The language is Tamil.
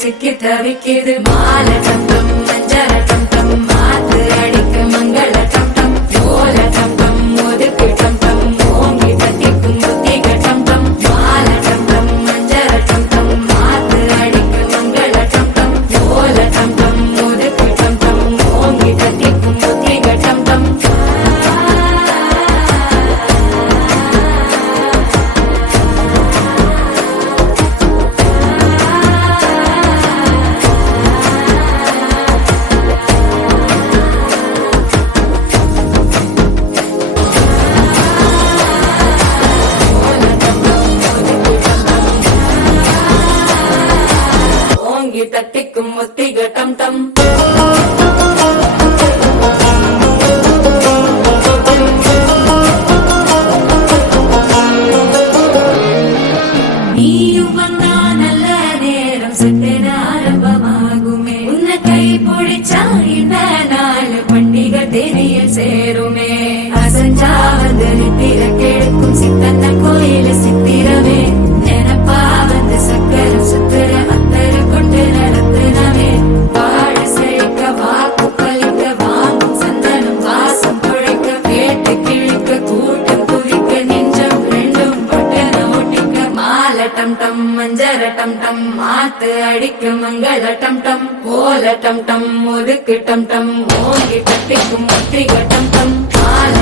சிக்கி தவிக்குது மால டம்டம் மஞ்சள டம்டம் மாத்து அடிக்க மங்கள டம்டம் ஓல டம்டம் ஒதுக்கு டம்டம் ஓங்கி தட்டிக்கும் புத்திக டம்டம் மால டம்டம் மஞ்சள டம்டம் மாத்து அடிக்க மங்கள டம்டம் ஓல டம்டம் ஒதுக்கு டம்டம் ஓங்கி தட்டிக்கும் புத்திக டம்டம் தட்டிக்கும் ஒத்திக டம் டம் நீயும் வந்தா நல்ல நேரம் சட்டென ஆரம்பமாகுமே உன்னை கை பிடிச்சா இந்த நாள் பண்டிகை தேனியில் சேருமே அசஞ்சா வந்து நித்திர கெடுக்கும் சித்தன்ன கோயில சித்திரமே நினப்பா வந்து சக்கரம் சுத்துற அத்தர கொண்டு நடத்துனவே வாழ செழிக்க வாக்கு பலிக்க வாங்கும் சந்தனம் வாசம் குழைக்க கேட்டு கிழிக்க கூட்டம் குவிக்க நெஞ்சம் ரெண்டும் பட்டன ஒட்டிக்க மால டம் டம் மஞ்சர டம் டம் மாத்து அடிக்க மங்கள டம் டம் ஓல டம் டம் ஒதுக்கு டம் டம் ஓங்கி தட்டிக்கும் ஒத்திக டம் டம் மால